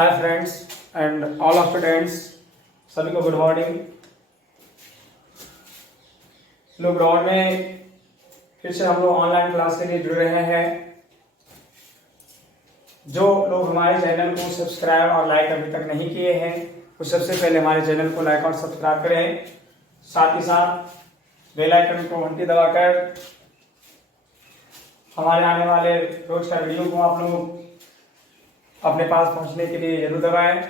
Hi friends and all of students, सभी को good morning. लोग ग्राउंड में फिर से हम लोग ऑनलाइन क्लास के लिए जुड़ रहे हैं। जो लोग हमारे चैनल को सब्सक्राइब और लाइक अभी तक नहीं किए हैं वो सबसे पहले हमारे चैनल को लाइक और सब्सक्राइब करें। साथ ही साथ बेल आइकन को घंटी दबाकर हमारे आने वाले रोज का वीडियो को आप लोग अपने पास पहुंचने के लिए जरूर दबाएं,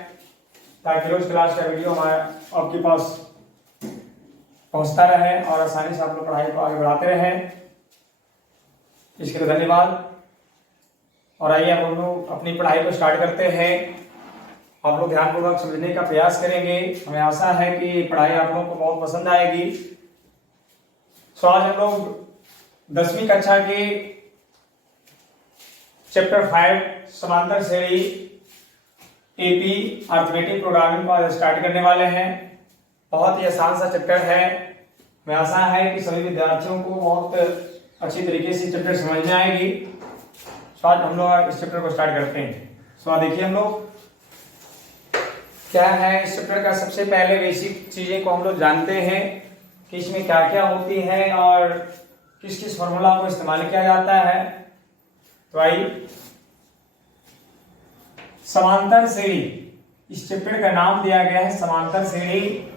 ताकि रोज क्लास का वीडियो हमारे आपके पास पहुंचता रहे और आसानी से आप लोग पढ़ाई को आगे बढ़ाते रहें। इसके लिए धन्यवाद। और आइए अब हम लोग अपनी पढ़ाई को स्टार्ट करते हैं। आप लोग ध्यानपूर्वक समझने का प्रयास करेंगे। हमें आशा है कि पढ़ाई आप लोगों को बहुत पसंद आएगी। आज हम लोग 10वीं कक्षा के चैप्टर 5 समांतर श्रेणी एपी अर्थमेटिक प्रोग्रामिंग को आज स्टार्ट करने वाले हैं। बहुत ही आसान सा चैप्टर है। मैं आशा है कि सभी विद्यार्थियों को बहुत अच्छी तरीके से चैप्टर समझ में आएगी। आज हम लोग इस चैप्टर को स्टार्ट करते हैं। देखिए हम लोग क्या है इस चैप्टर का। सबसे पहले बेसिक चीजें को हम लोग जानते हैं कि इसमें क्या क्या होती है और किस किस फॉर्मूला को इस्तेमाल किया जाता है। तो आइए, समांतर श्रेणी, इस चैप्टर का नाम दिया गया है समांतर श्रेणी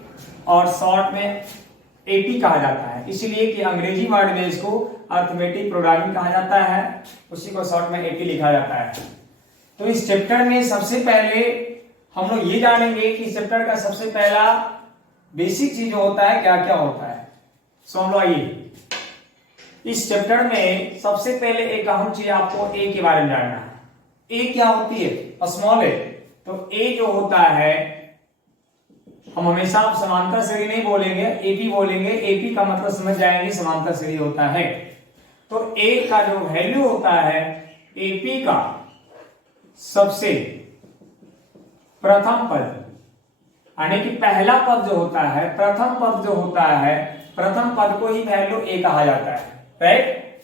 और शॉर्ट में एपी कहा जाता है, इसलिए कि अंग्रेजी वर्ड में इसको अर्थमेटिक प्रोग्रामिंग कहा जाता है, उसी को शॉर्ट में एपी लिखा जाता है। तो इस चैप्टर में सबसे पहले हम लोग ये जानेंगे कि इस चैप्टर का सबसे पहला बेसिक चीज जो होता है क्या क्या होता है। हम लोग आइए, इस चैप्टर में सबसे पहले एक अहम चीज आपको ए के बारे में जानना है। ए क्या होती है? स्मॉल ए। तो ए जो होता है, हम हमेशा समांतर श्रेणी नहीं बोलेंगे, एपी बोलेंगे। एपी का मतलब समझ जाएंगे समांतर श्रेणी होता है। तो ए का जो वैल्यू होता है, एपी का सबसे प्रथम पद, यानी कि पहला पद जो होता है, प्रथम पद जो होता है, प्रथम पद को ही वैल्यू ए कहा जाता है, राइट।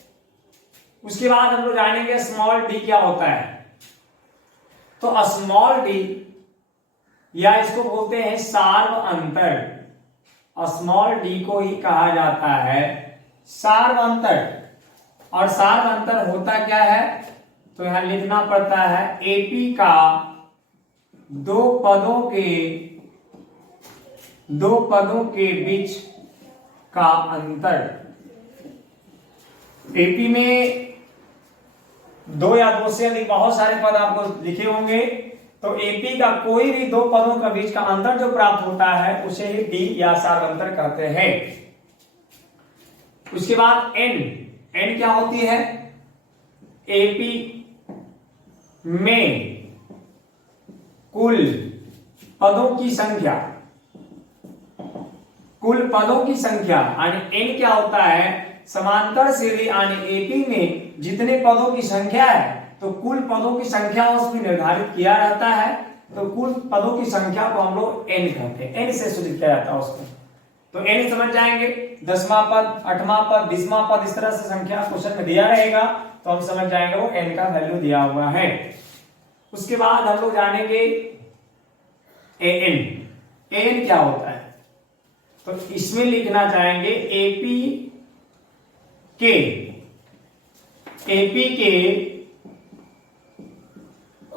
उसके बाद हम लोग जानेंगे स्मॉल डी क्या होता है। तो स्मॉल डी या इसको बोलते हैं सार्व अंतर। स्मॉल डी को ही कहा जाता है सार्व अंतर। और सार्व अंतर होता क्या है? तो यहां लिखना पड़ता है एपी का दो पदों के बीच का अंतर। एपी में दो या दो से अधिक बहुत सारे पद आपको लिखे होंगे। तो एपी का कोई भी दो पदों का बीच का अंतर जो प्राप्त होता है उसे ही डी या सार्वंतर कहते हैं। उसके बाद एन क्या होती है? एपी में कुल पदों की संख्या, यानी एन क्या होता है? समांतर श्रेणी यानी एपी में जितने पदों की संख्या है, तो कुल पदों की संख्या उसमें निर्धारित किया रहता है। तो कुल पदों की संख्या को हम लोग एन कहते हैं, एन से सूचित किया जाता है उसको। तो एन समझ जाएंगे, 10वां पद, 8वां पद, 20वां पद, इस तरह से संख्या क्वेश्चन में दिया रहेगा तो हम समझ जाएंगे वो एन का वैल्यू दिया हुआ है। उसके बाद हम लोग जानेंगे एन क्या होता है। तो इसमें लिखना चाहेंगे एपी के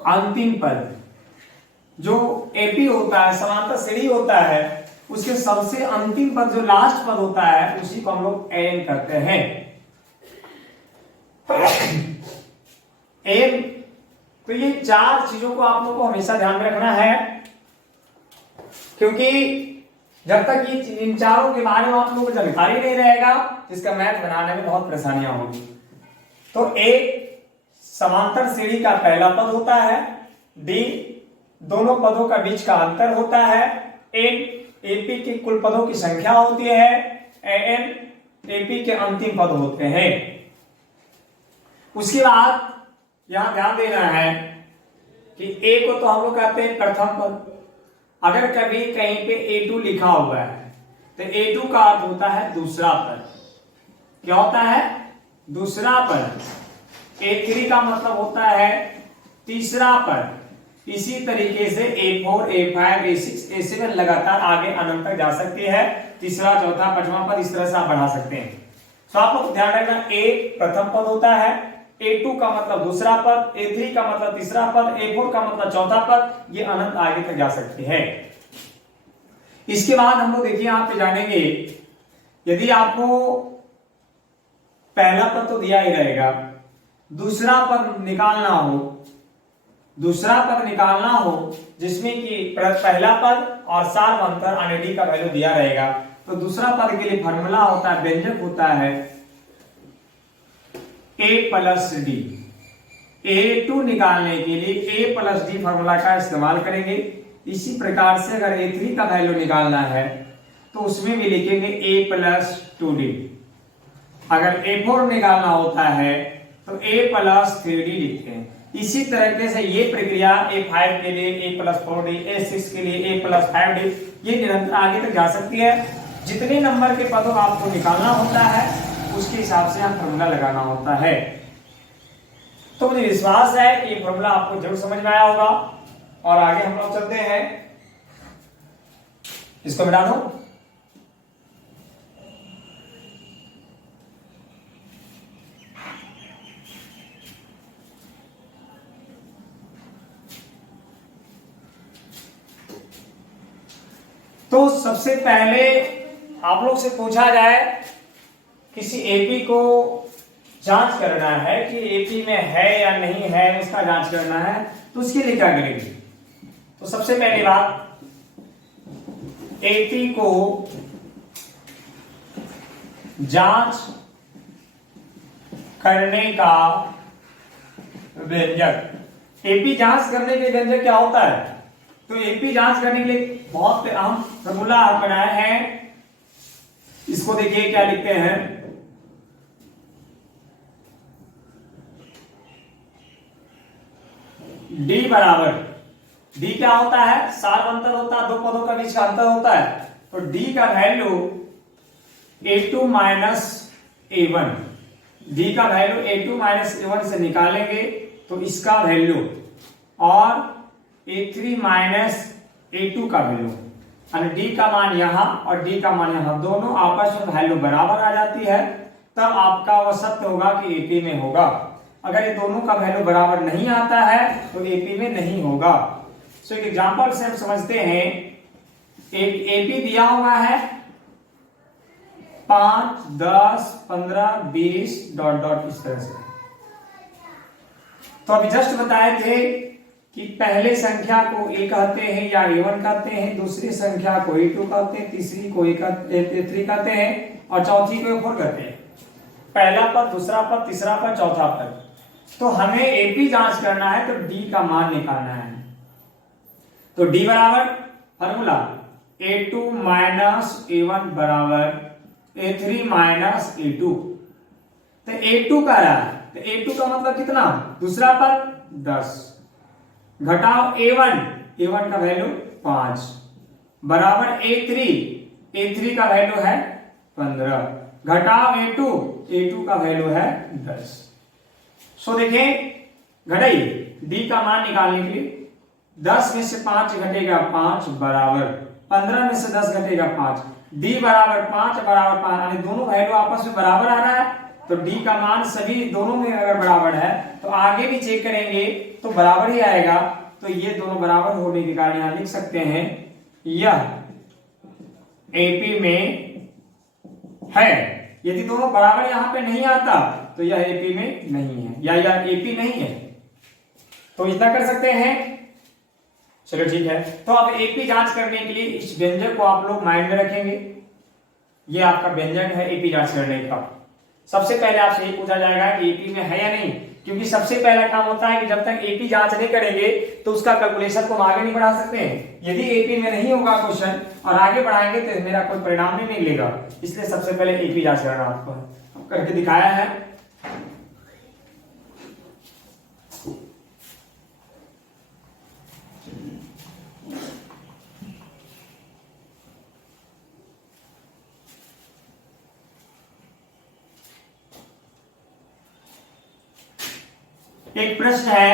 अंतिम पद। जो एपी होता है, समांतर श्रेणी होता है, उसके सबसे अंतिम पद जो लास्ट पद होता है उसी को हम लोग एन कहते हैं। एन, तो ये चार चीजों को आप लोगों को हमेशा ध्यान में रखना है, क्योंकि जब तक ये इन चारों के बारे में आप लोगों को जानकारी नहीं रहेगा इसका मैथ बनाने में बहुत परेशानियां होगी। तो ए समांतर श्रेणी का पहला पद होता है, डी दोनों पदों का बीच का अंतर होता है, एन एपी के कुल पदों की संख्या होती है, एन एपी के अंतिम पद होते हैं। उसके बाद यहां ध्यान देना है कि ए को तो हम लोग कहते हैं प्रथम पद। अगर कभी कहीं पे A2 लिखा हुआ है तो A2 का अर्थ होता है दूसरा पद। क्या होता है? दूसरा पद। A3 का मतलब होता है तीसरा पद। इसी तरीके से A4, A5, A6, A7 लगातार आगे अनंत तक जा सकती है। तीसरा, चौथा, पांचवा पद इस तरह से आप बढ़ा सकते हैं। तो आप लोग ध्यान रखना, A प्रथम पद होता है, A2 का मतलब दूसरा पद, A3 का मतलब तीसरा पद, A4 का मतलब चौथा पद, ये अनंत आगे तक जा सकते हैं। इसके बाद हम लोग देखिए यहाँ पे जानेंगे, यदि आपको पहला पद तो दिया ही रहेगा, दूसरा पद निकालना हो जिसमें कि पहला पद और सार्वंतर यानी डी का वैल्यू दिया रहेगा, तो दूसरा पद के लिए फॉर्मूला होता है, व्यंजक होता है a प्लस डी। A2 निकालने के लिए a प्लस डी फॉर्मूला का इस्तेमाल करेंगे। इसी प्रकार से अगर A3 का वैल्यू निकालना है तो उसमें भी लिखेंगे a प्लस 2d। अगर A4 निकालना होता है तो a प्लस 3d लिखते हैं। इसी तरीके से ये प्रक्रिया A5 के लिए a प्लस 4d, A6 के लिए a प्लस 5d, ये निरंतर आगे तक जा सकती है। जितने नंबर के पदों आपको निकालना होता है उसके हिसाब से हम फॉर्मूला लगाना होता है। तो मुझे विश्वास है कि ये फॉर्मूला आपको जरूर समझ में आया होगा। और आगे हम लोग चलते हैं, इसको मिटा दो। तो सबसे पहले आप लोग से पूछा जाए, किसी एपी को जांच करना है कि एपी में है या नहीं है, उसका जांच करना है, तो उसके लिए क्या करेंगे? तो सबसे पहली बात, एपी को जांच करने का व्यंजक। एपी जांच करने के व्यंजक क्या होता है? तो एपी जांच करने के लिए बहुत अहम फॉर्मूला बनाया है। इसको देखिए क्या लिखते हैं, डी बराबर, डी क्या होता है? सार्वंतर होता है, दो पदों का बीच का अंतर होता है। तो डी का value A2 minus A1, D का वैल्यू A2 माइनस A1 से निकालेंगे तो इसका वैल्यू, और A3 माइनस A2 का वैल्यू, यानी डी का मान यहां और डी का मान यहां, दोनों आपस में वैल्यू बराबर आ जाती है, तब आपका वह सत्य होगा कि एपी में होगा। अगर ये दोनों का वैल्यू बराबर नहीं आता है तो एपी में नहीं होगा। सो एक एग्जांपल से हम समझते हैं, एक एपी दिया हुआ है 5, 10, 15, 20 डॉट डॉट इस तरह से। तो अभी जस्ट बताए थे कि पहले संख्या को A कहते हैं या A1 कहते हैं, दूसरी संख्या को A2 कहते हैं, तीसरी को A3 कहते हैं और चौथी को A4 कहते हैं। पहला पद, दूसरा पद, तीसरा पद, चौथा पद। तो हमें एपी जांच करना है तो डी का मान निकालना है। तो डी बराबर फॉर्मूला A2 माइनस A1 बराबर A3 माइनस A2। तो A2 का रहा है, तो A2 का मतलब कितना? दूसरा पद 10 घटाओ A1, A1 का वैल्यू 5 बराबर A3 का वैल्यू है 15 घटाओ A2 का वैल्यू है 10। सो देखें, घटाइए, डी का मान निकालने के लिए 10 में से 5 घटेगा 5 बराबर 15 में से 10 घटेगा 5, डी बराबर 5 बराबर 5, यानी दोनों वैल्यू आपस में बराबर आ रहा है। तो डी का मान सभी दोनों में अगर बराबर है तो आगे भी चेक करेंगे तो बराबर ही आएगा। तो ये दोनों बराबर होने के कारण यहां लिख सकते हैं यह एपी में है। यदि दोनों बराबर यहां पे नहीं आता तो यह एपी में नहीं है या यह एपी नहीं है। तो इतना कर सकते हैं। चलो ठीक है, तो अब एपी जांच करने के लिए इस व्यंजक को आप लोग माइंड में रखेंगे। ये आपका व्यंजक है एपी जांच करने का। सबसे पहले आपसे यही पूछा जाएगा कि एपी में है या नहीं, क्योंकि सबसे पहला काम होता है कि जब तक एपी जांच नहीं करेंगे तो उसका कैलकुलेशन को हम आगे नहीं बढ़ा सकते हैं। यदि एपी में नहीं होगा क्वेश्चन और आगे बढ़ाएंगे तो मेरा कोई परिणाम नहीं मिलेगा। इसलिए सबसे पहले एपी जांच करना आपको करके दिखाया है। एक प्रश्न है,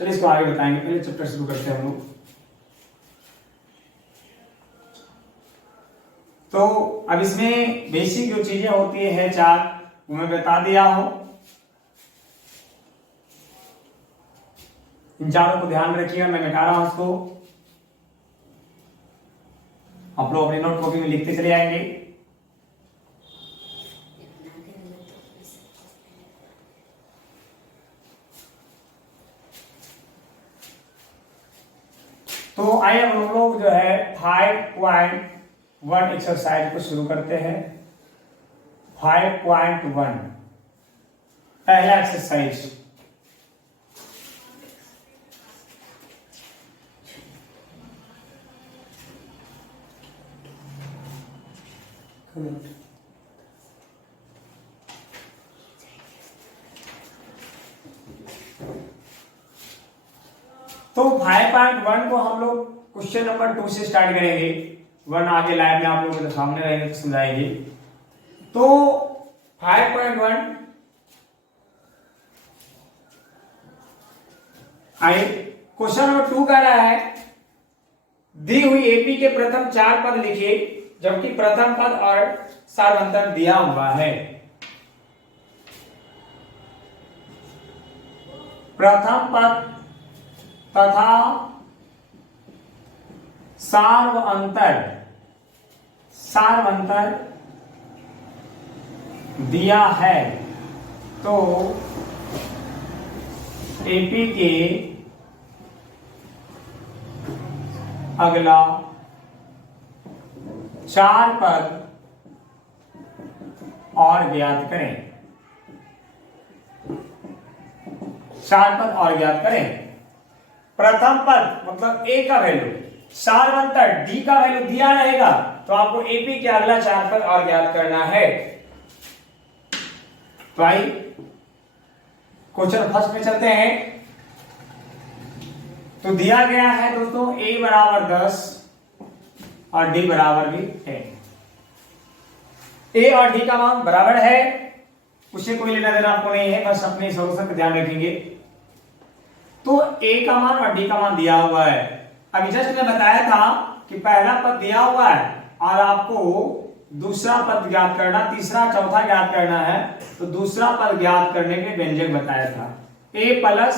चलिए इसको आगे बताएंगे, पहले चैप्टर शुरू करते हैं हम लोग। तो अब इसमें बेसिक जो चीजें होती है चार, वो मैं बता दिया हूं। इन चारों को ध्यान में रखिएगा, मैं मिटा रहा हूं उसको, आप लोग अपनी नोट कॉपी में लिखते चले जाएंगे। तो आइए हम लोग जो है 5.1 एक्सरसाइज को शुरू करते हैं। 5.1 पहला एक्सरसाइज। तो 5.1 को हम लोग क्वेश्चन नंबर 2 से स्टार्ट करेंगे। 1 आगे लाइव में आप लोगों के सामने रहेंगे तो समझाएंगे। तो 5.1 आइए, क्वेश्चन नंबर 2 कह रहा है दी हुई एपी के प्रथम 4 पद लिखिए जबकि प्रथम पद और सार्वंतर दिया हुआ है। प्रथम पद तथा सार्वंतर दिया है तो एपी के अगला 4 पद और ज्ञात करें। 4 पद और ज्ञात करें। प्रथम पद मतलब ए का वैल्यू, सार्वंतर डी का वैल्यू दिया रहेगा तो आपको एपी के अगला 4 पद और ज्ञात करना है। तो आइए क्वेश्चन फर्स्ट में चलते हैं। तो दिया गया है दोस्तों a बराबर 10 और d बराबर भी है। a और d का मान बराबर है, उससे कोई लेना देना आपको नहीं है, बस अपने सॉल्यूशन पर ध्यान रखेंगे। तो a का मान और d का मान दिया हुआ है। अभी जस्ट मैं बताया था कि पहला पद दिया हुआ है और आपको दूसरा पद ज्ञात करना, तीसरा चौथा ज्ञात करना है। तो दूसरा पद ज्ञात करने के व्यंजक बताया था a plus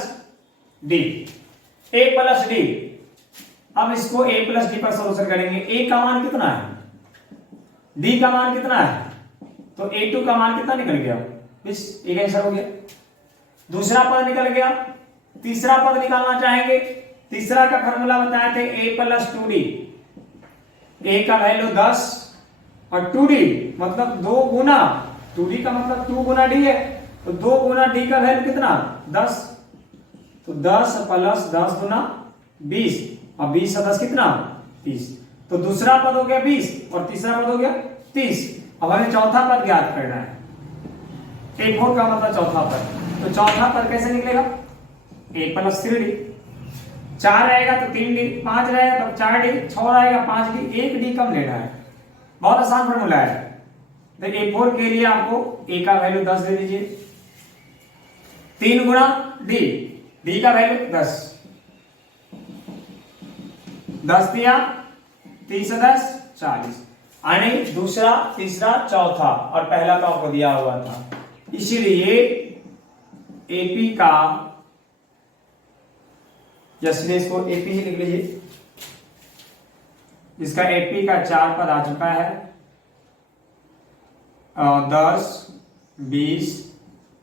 D, a plus D. अब इसको a प्लस डी पर सॉल्यूशन करेंगे। a का मान कितना है, d का मान कितना है, तो a2 का मान कितना निकल गया, 20, एक आंसर हो गया। दूसरा पद निकल गया, तीसरा पद निकालना चाहेंगे। तीसरा का फॉर्मूला बताए थे a प्लस 2d। a का वैल्यू 10 और 2d मतलब 2 गुना, 2d का मतलब 2 गुना d है, तो 2 गुना d का वैल्यू कितना 10, तो 10 प्लस 10 गुना 20 और 20 से 10 कितना 30। तो दूसरा पद हो गया 20 और तीसरा पद हो गया 30। अब हमें चौथा पद ज्ञात करना है। A4 का मतलब चौथा पद, तो चौथा पद कैसे निकलेगा, a प्लस 3d। 4 रहेगा तो 3d, 5 रहेगा तो 4d, 6 रहेगा 5d, 1d कम लेना है। बहुत आसान फॉर्मूला है। तो A4 के लिए आपको a का वैल्यू 10 दे दीजिए, 3 गुना d का वैल्यू 10, 10 दिया 30 से 10 40, यानी दूसरा तीसरा चौथा और पहला तो आपको दिया हुआ था, इसीलिए एपी का, जैसे इसको एपी ही लिख लीजिए, इसका एपी का 4 पद आ चुका है, 10 20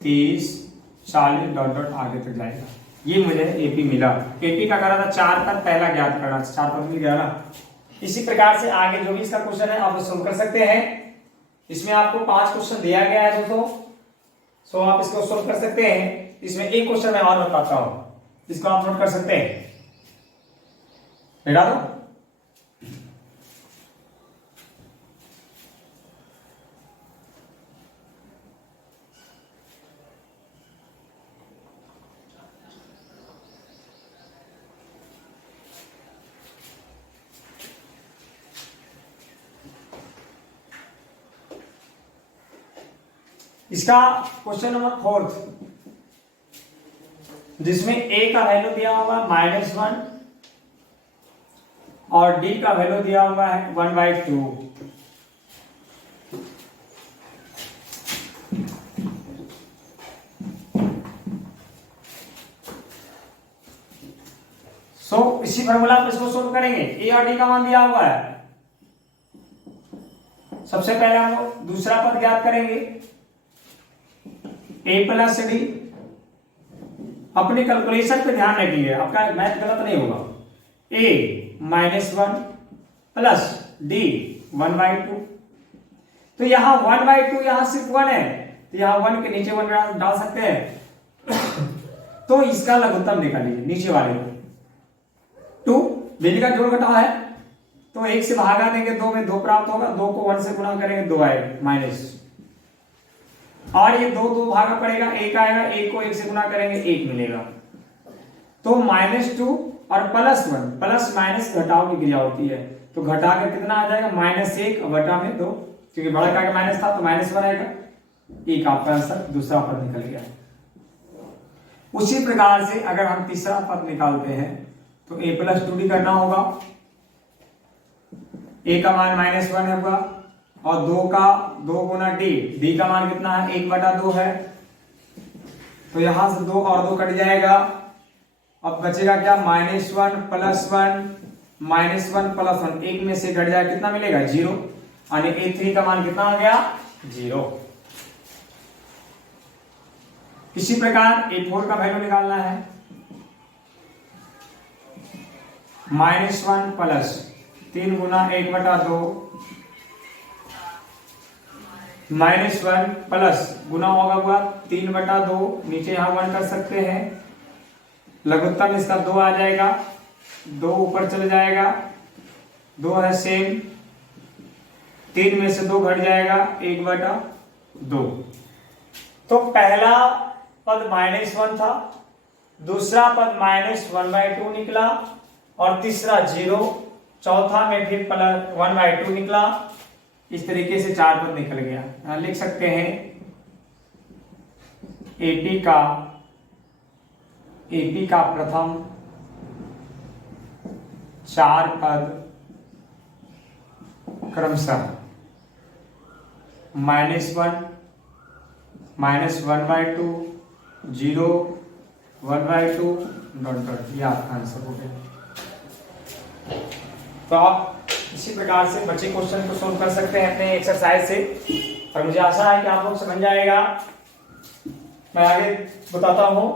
30 40 डॉट डॉट आगे तक जाएगा। ये मुझे एपी मिला। एपी का करा था 4 पद, पहला ज्ञात करना, 4 पद मिल गया ना। इसी प्रकार से आगे जो भी इसका क्वेश्चन है आप सोल्व कर सकते हैं। इसमें आपको 5 क्वेश्चन दिया गया है दोस्तों, सो आप इसको सोल्व कर सकते हैं। इसमें एक क्वेश्चन मैं और बताता हूं, इसको आप नोट कर सकते हैं, बेटा दो। इसका क्वेश्चन नंबर 4, जिसमें a का वैल्यू दिया होगा -1 और d का वैल्यू दिया हुआ है 1/2। इसी फॉर्मूला पे इसको सोल्व करेंगे। a और d का मान दिया हुआ है। सबसे पहले हम दूसरा पद ज्ञात करेंगे, a प्लस डी। अपने कैलकुलेशन पे ध्यान रखिए, आपका मैथ गलत नहीं होगा। a -1 plus d 1/2। तो यहां 1/2 यहां सिर्फ 1 है, तो यहां 1 के नीचे 1 डाल सकते हैं। तो इसका लघुत्तम निकालिए नीचे वाले को। 2 बिजली का जोड़ घटाव है, तो 1 से भागा देंगे 2 में 2 प्राप्त होगा, 2 को 1 से गुणा करेंगे 2 आएगा माइनस, और ये 2 भागा पड़ेगा 1 आएगा, 1 को 1 से गुणा करेंगे 1 मिलेगा। तो -2 और +1, प्लस माइनस घटाव की क्रिया होती है, तो घटा कर कितना आ जाएगा -1 बटा में 2, क्योंकि बड़ा का माइनस था तो -1 आएगा। एक आपका आंसर दूसरा पद निकल गया। उसी प्रकार से अगर हम तीसरा पद निकालते हैं तो a + 2d करना होगा। a का मान -1 होगा और 2 का 2 गुना d का मान कितना है 1/2 है, तो यहां से 2 और 2 कट जाएगा। अब बचेगा क्या -1 + 1 -1 + 1, 1 में से घट जाएगा कितना मिलेगा 0, यानी a3 का मान कितना आ गया 0। इसी प्रकार a4 का वैल्यू निकालना है। -1 प्लस 3 गुना 1/2 -1 प्लस गुना होगा 3/2, नीचे यहां 1 कर सकते हैं। लघुत्तम इसका 2 आ जाएगा, 2 ऊपर चले जाएगा, 2 है सेम, 3 में से 2 घट जाएगा 1/2। तो पहला पद -1 था, दूसरा पद -1/2 निकला और तीसरा 0, चौथा में फिर 1/2 निकला। इस तरीके से 4 पद निकल गया। यहां लिख सकते हैं एपी का प्रथम 4 पद क्रमशः -1, -1/2, 0, 1/2 डॉट। ये आपका आंसर हो गया। तो आप इसी प्रकार से बचे क्वेश्चन को सोल्व कर सकते हैं अपने एक्सरसाइज से, और मुझे आशा है कि आप लोग समझ जाएगा। मैं आगे बताता हूं।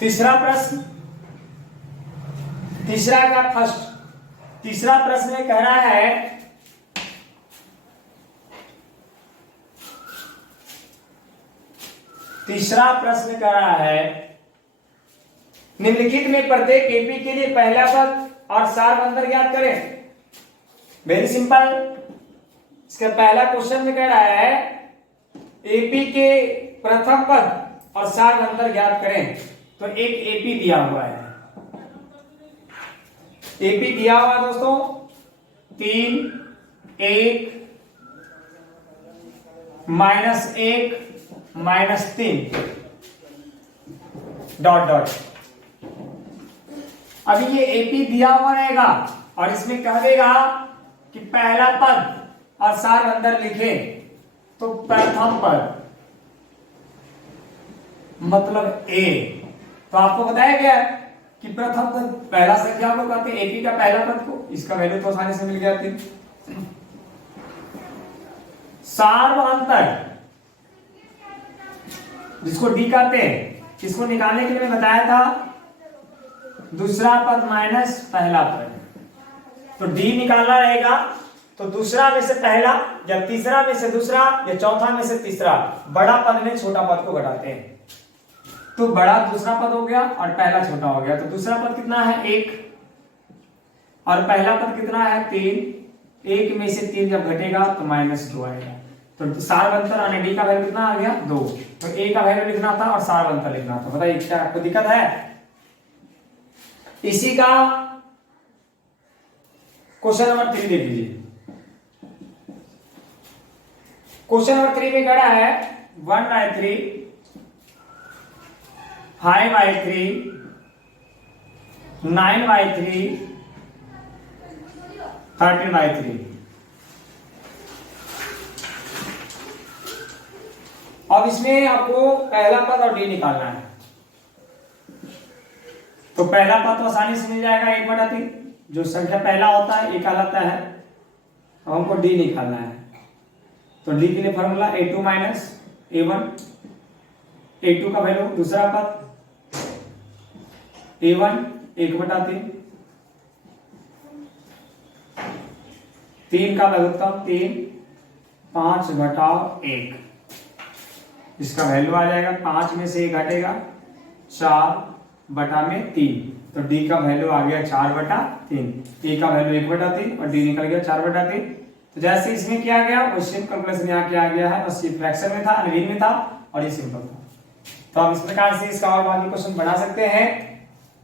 तीसरा प्रश्न, तीसरा का फर्स्ट, तीसरा प्रश्न में कह रहा है निम्नलिखित में प्रत्येक एपी के लिए पहला पद और सार अंतर ज्ञात करें। Very simple. इसका पहला क्वेश्चन में कह रहा है एपी के प्रथम पद और सार अंतर ज्ञात करें। तो एक एपी दिया हुआ है, एपी दिया हुआ है दोस्तों 3, 1, -1, -3 डॉट डॉट। अभी ये एपी दिया हुआ रहेगा और इसमें कह देगा कि पहला पद और सार अंदर लिखे, तो प्रथम पद मतलब ए। तो आपको बताया गया कि प्रथम पद पहला संख्या हम लोग कहते हैं एपी का पहला पद को, इसका वैल्यू तो आसानी से मिल गया 3। सार्वअंतर जिसको डी कहते हैं, इसको निकालने के लिए मैं बताया था दूसरा पद माइनस पहला पद, तो डी निकालना रहेगा। तो दूसरा में से पहला या तीसरा में से दूसरा या चौथा में से तीसरा, बड़ा पद में छोटा पद को घटाते हैं। तो बड़ा दूसरा पद हो गया और पहला छोटा हो गया। तो दूसरा पद कितना है 1 और पहला पद कितना है 3, 1 में से 3 जब घटेगा तो -2 आएगा। तो सार्वंतर यानी डी का वैल्यू कितना आ गया 2। तो ए का वैल्यू लिखना था और सार्वंतर लिखना था। बताइए क्या आपको दिक्कत है? इसी का क्वेश्चन नंबर 3 देख लीजिए। क्वेश्चन नंबर 3 में कह रहा है 1/3, 5/3, 9/3, 13/3। अब इसमें आपको पहला पद और डी निकालना है। तो पहला पद तो आसानी से मिल जाएगा 1/3, जो संख्या पहला होता है ये कहलाता है। अब हमको डी निकालना है। तो डी के लिए formula a2 minus a1, a2 का वैल्यू दूसरा पद a1 1/3, 3 का वैल्यू था 3, 5/1। इसका वैल्यू आ जाएगा 5 में से 1 घटेगा 4/3। तो डी का वैल्यू आ गया 4/3, ए का वैल्यू 1/3 और डी निकल गया 4/3। तो जैसे इसमें किया गया वो सिंपल कैलकुलेशन यहाँ किया गया है, बस ये फ्रैक्शन में था, अनविन में था और ये सिंपल था। तो हम इस प्रकार से इसका और बाकी क्वेश्चन बना सकते हैं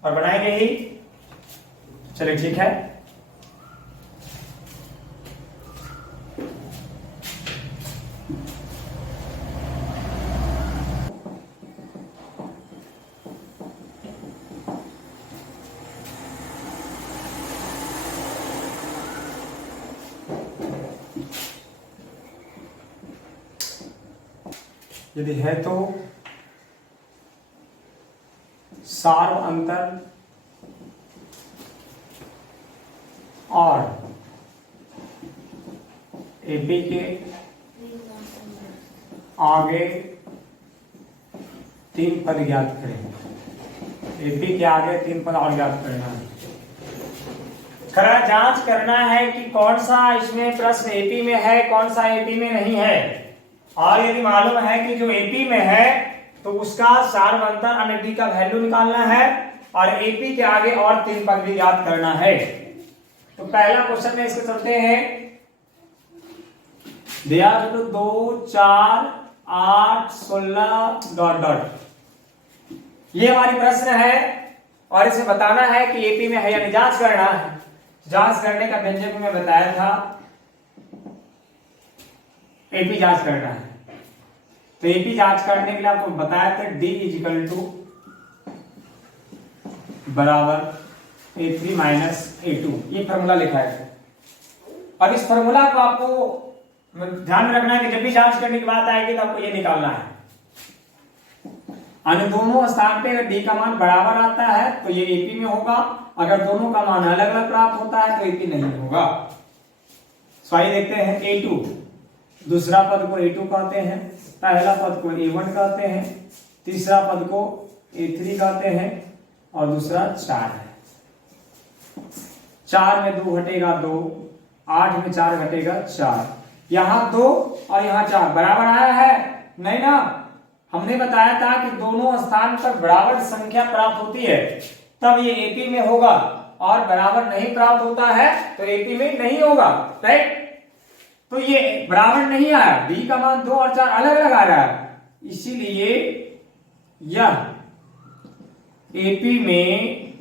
और बनाएंगे ही। चलिए ठीक है। यदि है तो सार्व अंतर और एपी के आगे 3 पद ज्ञात करें। एपी के आगे 3 पद और ज्ञात करना है। खरा जांच करना है कि कौन सा इसमें प्रश्न एपी में है, कौन सा एपी में नहीं है। और यदि मालूम है कि जो एपी में है तो उसका सार्वंतर और डी का वैल्यू निकालना है और एपी के आगे और 3 पद भी ज्ञात करना है। तो पहला क्वेश्चन में इसको चलते हैं। दिया 2, 4, 8, 16 डॉट डॉट। ये हमारी प्रश्न है और इसे बताना है कि एपी में है या नहीं, जांच करना है। जांच करने का व्यंजक मैं बताया था, एपी जांच करना है। तो एपी जांच करने के लिए आपको बताया था D बराबर A3 माइनस A2, ये फॉर्मूला लिखा है। और इस फॉर्मूला को आपको ध्यान में रखना है कि जब भी जांच करने की बात आएगी तो आपको ये निकालना है। अन्य दोनों स्थान पे अगर D का मान बराबर आता है तो ये एपी में होगा, अगर दोनों का मान अलग अलग प्राप्त होता है तो एपी नहीं होगा। तो आइए देखते हैं A2, दूसरा पद को A2 कहते हैं, पहला पद को A1 कहते हैं, तीसरा पद को A3 कहते हैं और दूसरा 4 है। 4 में 2 घटेगा 2, 8 में 4 घटेगा 4। यहां 2 और यहां 4 बराबर आया है नहीं ना? हमने बताया था कि दोनों स्थान पर बराबर संख्या प्राप्त होती है तब ये एपी में होगा, और बराबर नहीं प्राप्त होता है तो एपी में नहीं होगा। राइट? तो ये बराबर नहीं आया, डी का मान 2 और 4 अलग अलग आ रहा है, इसीलिए यह एपी में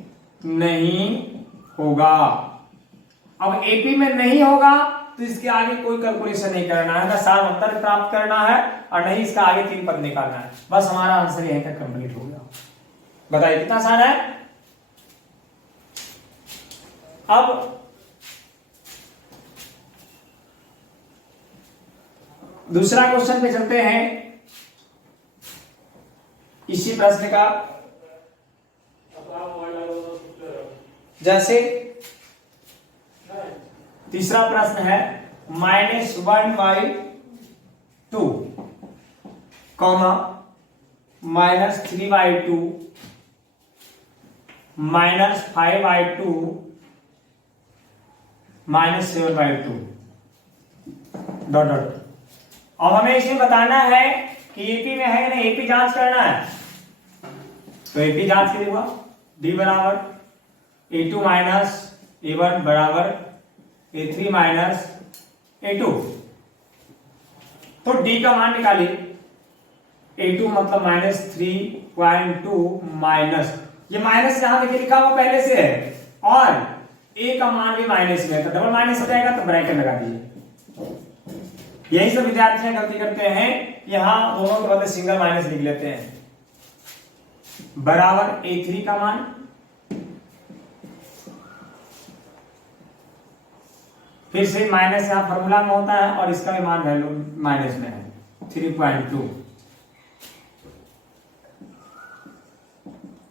नहीं होगा। अब एपी में नहीं होगा तो इसके आगे कोई कैलकुलेशन नहीं करना है, ना सार्वंतर प्राप्त करना है और नहीं इसका आगे 3 पद निकालना है। बस हमारा आंसर यहीं तक कंप्लीट हो गया। बताइए कितना आसान है। अब दूसरा क्वेश्चन पे चलते हैं इसी प्रश्न का। जैसे तीसरा प्रश्न है -1/2 कॉमा -3/2 -5/2 -7/2 डॉट डॉट। अब हमें इसमें बताना है कि एपी में है या नहीं, एपी जांच करना है। तो एपी जांच के लिए हुआ D बराबर A2 माइनस A1 बराबर A3 माइनस A2। तो D का मान निकालिए। A2 मतलब -3.2 माइनस, ये माइनस यहां देखिए लिखा हुआ पहले से है, और A का मान भी माइनस में है, तो डबल माइनस हो जाएगा, तो ब्रैकेट लगा दीजिए। यही सब विद्यार्थी गलती करते हैं, यहां दोनों के बदले सिंगल माइनस लिख लेते हैं। बराबर A3 का मान फिर से माइनस यहां फॉर्मूला में होता है, और इसका भी मान वैल्यू माइनस में है 3.2।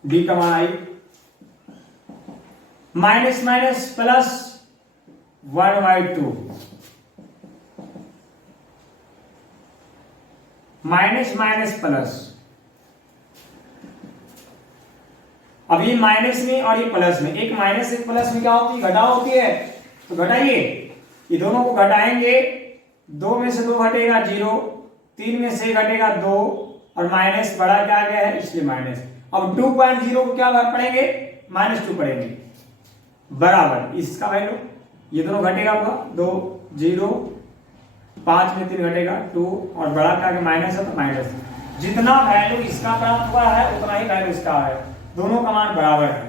डी का मान i minus minus plus 1/2, minus minus plus. अब ये माइनस में और ये प्लस में, एक माइनस एक प्लस में क्या होती है, घटा होती है, तो घटाइए, ये दोनों को घटाएंगे, 2 में से 2 घटेगा 0, 3 में से घटेगा 2, और माइनस बड़ा क्या आ गया है, इसलिए माइनस। अब 2.0 को क्या पढ़ेंगे, -2 पढ़ेंगे, बराबर इसका वैल्यू, ये दोनों घटेगा हुआ 2 0, 5 में 3 घटेगा 2, और बड़ा क्या माइनस है, तो माइनस। जितना वैल्यू इसका प्राप्त हुआ है उतना ही वैल्यू इसका है, दोनों का मान बराबर है,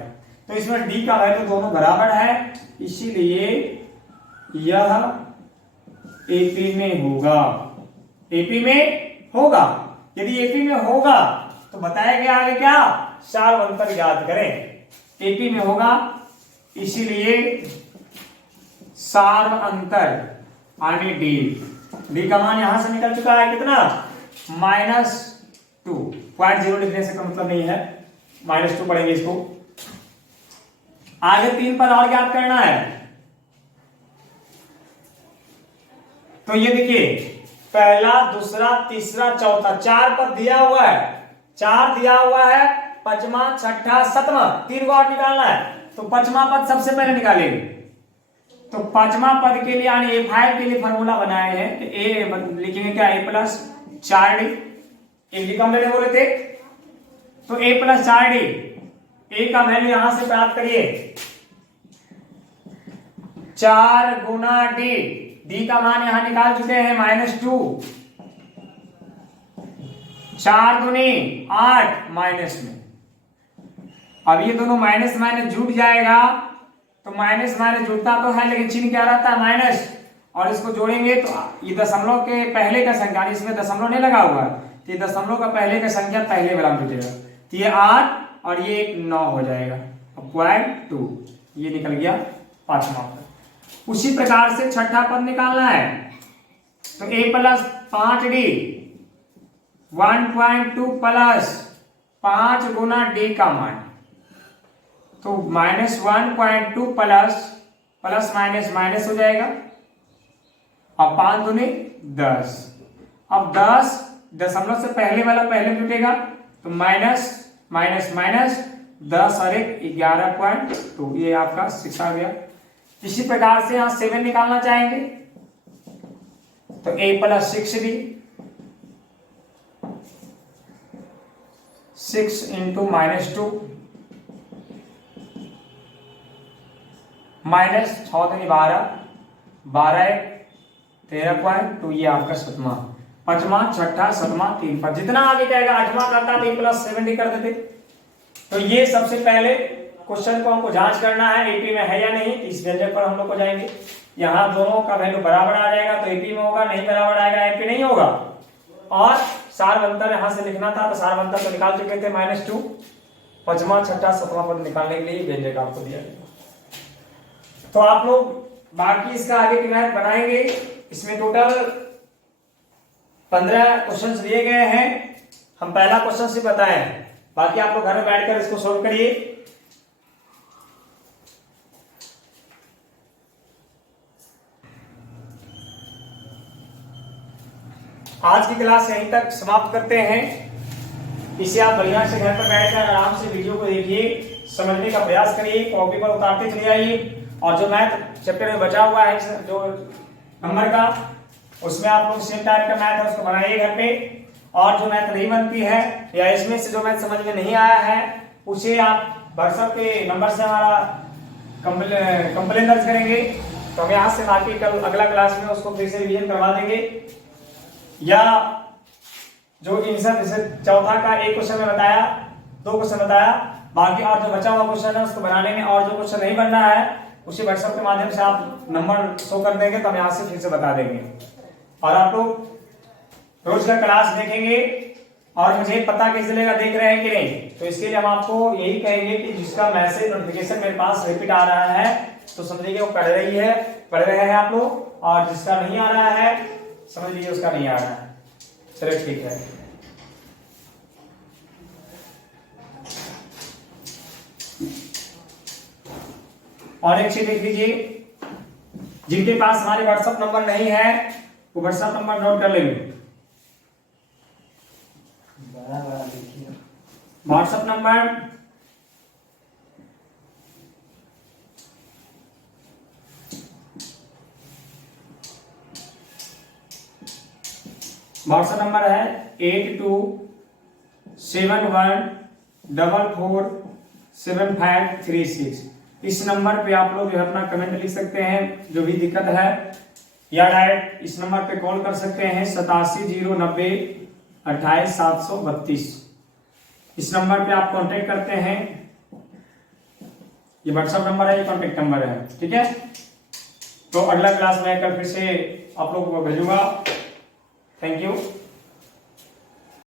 तो इसमें डी का वैल्यू दोनों बराबर है, इसीलिए यह एपी में होगा। एपी में होगा, यदि एपी में होगा तो बताया गया आगे क्या, सार्वंतर याद करें, एपी में होगा, इसीलिए सार्वंतर आगे डी। डी का मान यहां से निकल चुका है कितना, -2, 0.0 लिखने से का मतलब नहीं है, -2 पढ़ेंगे इसको। आगे 3 पद और ज्ञात करना है, तो ये देखिए पहला, दूसरा, तीसरा, चौथा, 4 पद दिया हुआ है, 4 दिया हुआ है, 5वां, 6ठा, 7वां, 3 को और निकालना है, तो 5वां पद सबसे पहले निकालेंगे। तो 5वां पद के लिए यानी A5 के लिए फॉर्मूला बनाए हैं कि A लिखेंगे क्या, A प्लस 4D, इंग्लिश कम लेने बोले थे, तो A प्लस 4D, A का वैल्यू यहां से प्राप्त करिए, 4 गुना D, D का मान यहां निकाल चुके हैं -2, 4 दूनी 8 माइनस में। अब ये दोनों माइनस माइनस जुड़ जाएगा, तो माइनस माइनस जुड़ता तो है लेकिन चिन्ह क्या रहता है, माइनस, और इसको जोड़ेंगे तो ये दशमलव के पहले का संख्या, इसमें दशमलव नहीं लगा हुआ है, तो ये दशमलव का पहले का संख्या पहले वाला में जुड़ेगा, तो ये 8 और ये 9 हो जाएगा, अब 0.2 ये निकल गया 5वां पद। उसी प्रकार से 6ठा पद निकालना है, तो A plus 5D 1.2 plus 5 Guna D का मान, तो -1.2 प्लस माइनस माइनस हो जाएगा, अब 5 दूनी 10, अब 10 दशमलव से पहले वाला पहले में जुटेगा, तो माइनस माइनस माइनस 10 और 1 11.2, ये आपका 6 आ गया। इसी प्रकार से यहां 7 निकालना चाहेंगे, तो A plus 6D 6 into -2 minus 6 दूनी 12, 12 1 13.2, ये आपका 7वां, 5वां, 6ठा, 7वां, 3 पर, जितना आगे जाएगा 8वां करता तो A प्लस 7D कर देते। तो ये सबसे पहले क्वेश्चन को हमको जांच करना है एपी में है या नहीं, इस व्यंजक पर हम लोग को जाएंगे, यहाँ दोनों का वैल्यू बराबर आ जाएगा तो एपी में होगा, नहीं बराबर आएगा एपी नहीं होगा। और सारवंतर यहां से लिखना था, तो सारवंतर तो निकाल चुके थे -2, 5वां, 6ठा, 7वां पद निकालने के लिए व्यंजक आपको दिया गया। तो आप लोग बाकी इसका आगे की मैथ बनाएंगे, इसमें टोटल 15 क्वेश्चन दिए गए हैं, हम पहला क्वेश्चन से बताएं, बाकी आप लोग घर में बैठकर इसको सॉल्व करिए। आज की क्लास यहीं तक समाप्त करते हैं। इसे आप बढ़िया से घर पर बैठकर आराम से वीडियो को देखिए, समझने का प्रयास करिए, कॉपी पर उतारते चले आइए, और जो मैथ चैप्टर में बचा हुआ है जो नंबर का, उसमें आप लोग सेम टाइप का मैथ है उसको बनाइए घर पे, और जो मैथ नहीं बनती है या इसमें से जो मैथ समझ में नहीं आया है उसे आप व्हाट्सएप पे नंबर से हमारा कंप्लेन दर्ज करेंगे, तो हम यहाँ से बाकी कल अगला क्लास में उसको फिर से रिवीजन करवा देंगे, या जो इंसर्ट जैसे चौथा का एक क्वेश्चन में बताया, 2 क्वेश्चन बताया, बाकी और जो बचा हुआ क्वेश्चन है उसको बनाने में, और जो क्वेश्चन नहीं बनना है उसी व्हाट्सएप के माध्यम से आप नंबर शो कर देंगे तो हम यहाँ से फिर से बता देंगे। और आप लोग रोज का क्लास देखेंगे और मुझे पता कैसे चलेगा देख रहे हैं कि नहीं, तो इसके लिए हम आपको यही कहेंगे कि जिसका मैसेज नोटिफिकेशन मेरे पास रिपीट आ रहा है तो समझ लीजिए वो पढ़ रहे हैं आप लोग, और जिसका नहीं आ रहा है समझ लीजिए उसका नहीं आ रहा है। चलिए ठीक है। और एक चीज देख लीजिए, जिनके पास हमारे व्हाट्सएप नंबर नहीं है वो व्हाट्सएप नंबर नोट कर लेंगे। व्हाट्सएप नंबर है 8271447536। इस नंबर पे आप लोग अपना कमेंट लिख सकते हैं जो भी दिक्कत है, या डायरेक्ट इस नंबर पे कॉल कर सकते हैं 8709028732। इस नंबर पे आप कांटेक्ट करते हैं, ये व्हाट्सएप नंबर है, ये कांटेक्ट नंबर है, ठीक है। तो अगला क्लास में कल फिर से आप लोगों को भेजूंगा। Thank you.